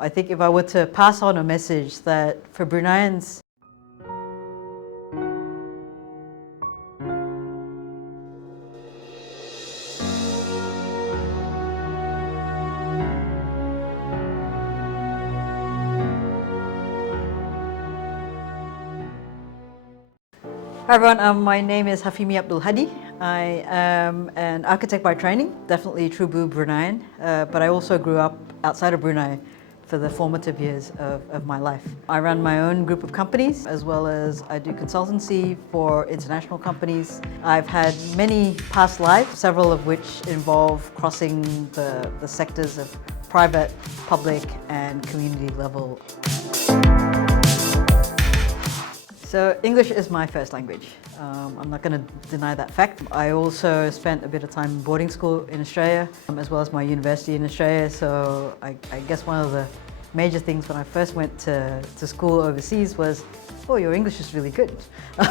I think if I were to pass on a message that for Bruneians, Hi everyone, my name is Hafimi Abdul Hadi. I am an architect by training, definitely true blue Bruneian, but I also grew up outside of Brunei for the formative years of my life. I run my own group of companies as well as I do consultancy for international companies. I've had many past lives, several of which involve crossing the sectors of private, public and community level. So English is my first language. I'm not going to deny that fact. I also spent a bit of time in boarding school in Australia, as well as my university in Australia. So I guess one of the major things when I first went to school overseas was, oh, your English is really good.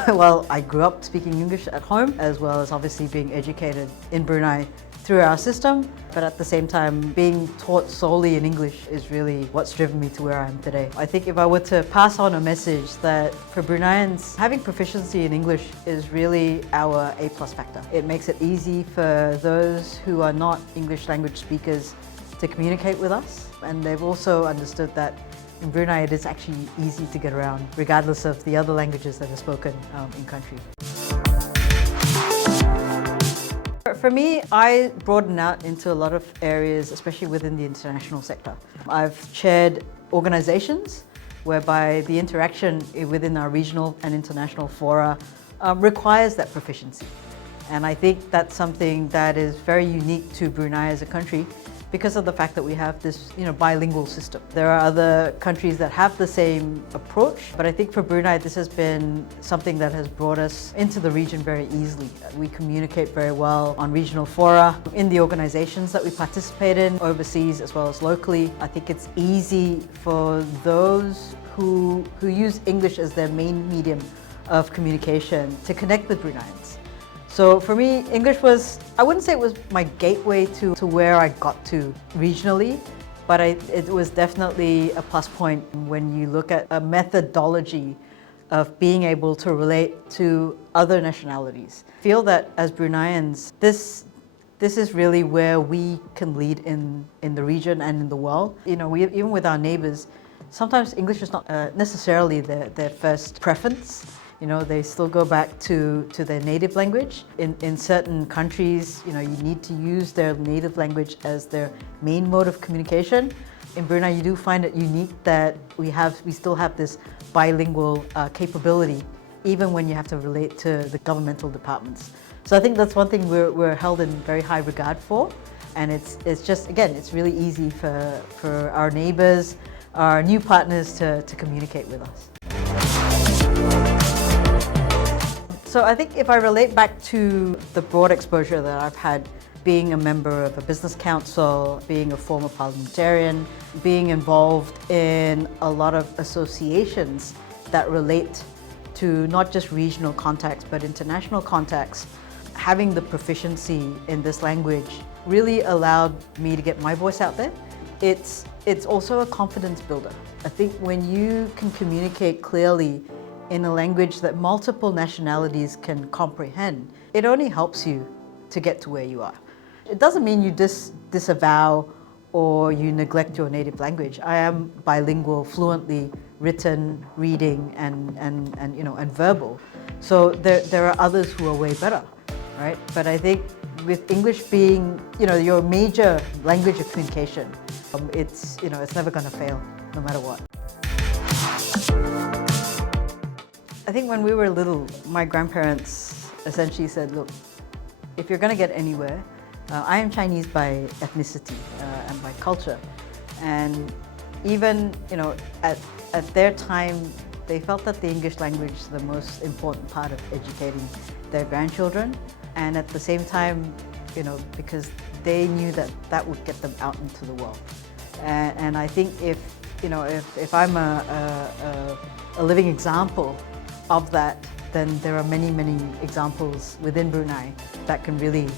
Well, I grew up speaking English at home, as well as obviously being educated in Brunei through our system, but at the same time, being taught solely in English is really what's driven me to where I am today. I think if I were to pass on a message that for Bruneians, having proficiency in English is really our A+ factor. It makes it easy for those who are not English language speakers to communicate with us, and they've also understood that in Brunei it is actually easy to get around, regardless of the other languages that are spoken in country. For me, I broaden out into a lot of areas, especially within the international sector. I've chaired organizations whereby the interaction within our regional and international fora requires that proficiency. And I think that's something that is very unique to Brunei as a country because of the fact that we have this bilingual system. There are other countries that have the same approach, but I think for Brunei this has been something that has brought us into the region very easily. We communicate very well on regional fora, in the organizations that we participate in, overseas as well as locally. I think it's easy for those who use English as their main medium of communication to connect with Bruneians. So for me, English was, I wouldn't say it was my gateway to where I got to regionally, but it was definitely a plus point when you look at a methodology of being able to relate to other nationalities. I feel that as Bruneians, this is really where we can lead in the region and in the world. Even with our neighbors, sometimes English is not necessarily their first preference. They still go back to their native language. In certain countries, you need to use their native language as their main mode of communication. In Brunei, you do find it unique that we still have this bilingual capability, even when you have to relate to the governmental departments. So I think that's one thing we're held in very high regard for. And it's just, again, it's really easy for our neighbors, our new partners to communicate with us. So I think if I relate back to the broad exposure that I've had, being a member of a business council, being a former parliamentarian, being involved in a lot of associations that relate to not just regional contacts but international contacts, having the proficiency in this language really allowed me to get my voice out there. It's also a confidence builder. I think when you can communicate clearly in a language that multiple nationalities can comprehend, it only helps you to get to where you are. It doesn't mean you disavow or you neglect your native language. I am bilingual, fluently written, reading, and verbal. So there are others who are way better, right? But I think with English being, your major language of communication, it's never going to fail, no matter what. I think when we were little, my grandparents essentially said, look, if you're going to get anywhere, I am Chinese by ethnicity and by culture. And even, at their time, they felt that the English language is the most important part of educating their grandchildren. And at the same time, because they knew that would get them out into the world. And I think if I'm a living example of that, then there are many, many examples within Brunei that can really,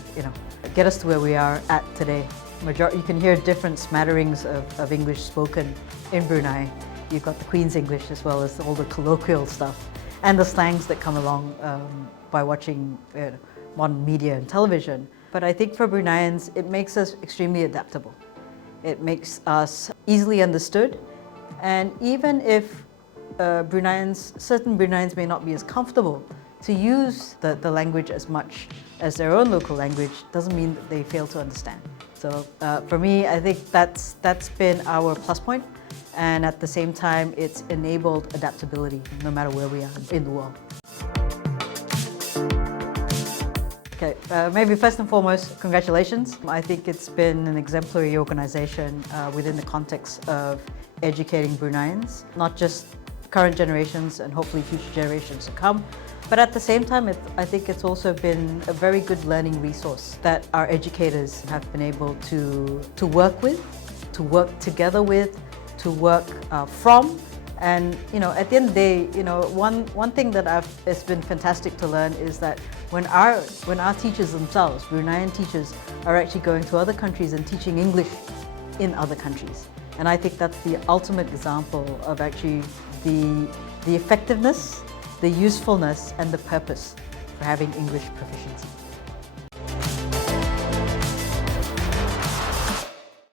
get us to where we are at today. You can hear different smatterings of English spoken in Brunei. You've got the Queen's English as well as all the colloquial stuff and the slangs that come along by watching modern media and television. But I think for Bruneians, it makes us extremely adaptable. It makes us easily understood. And even if certain Bruneians may not be as comfortable to use the language as much as their own local language, doesn't mean that they fail to understand. So for me, I think that's been our plus point. And at the same time, it's enabled adaptability no matter where we are in the world. Okay, maybe first and foremost, congratulations. I think it's been an exemplary organization within the context of educating Bruneians, not just current generations and hopefully future generations to come. But at the same time, I think it's also been a very good learning resource that our educators have been able to work with, to work together with, to work from. And at the end of the day, one thing that it's been fantastic to learn is that when our teachers themselves, Bruneian teachers, are actually going to other countries and teaching English in other countries. And I think that's the ultimate example of actually the effectiveness, the usefulness, and the purpose for having English proficiency.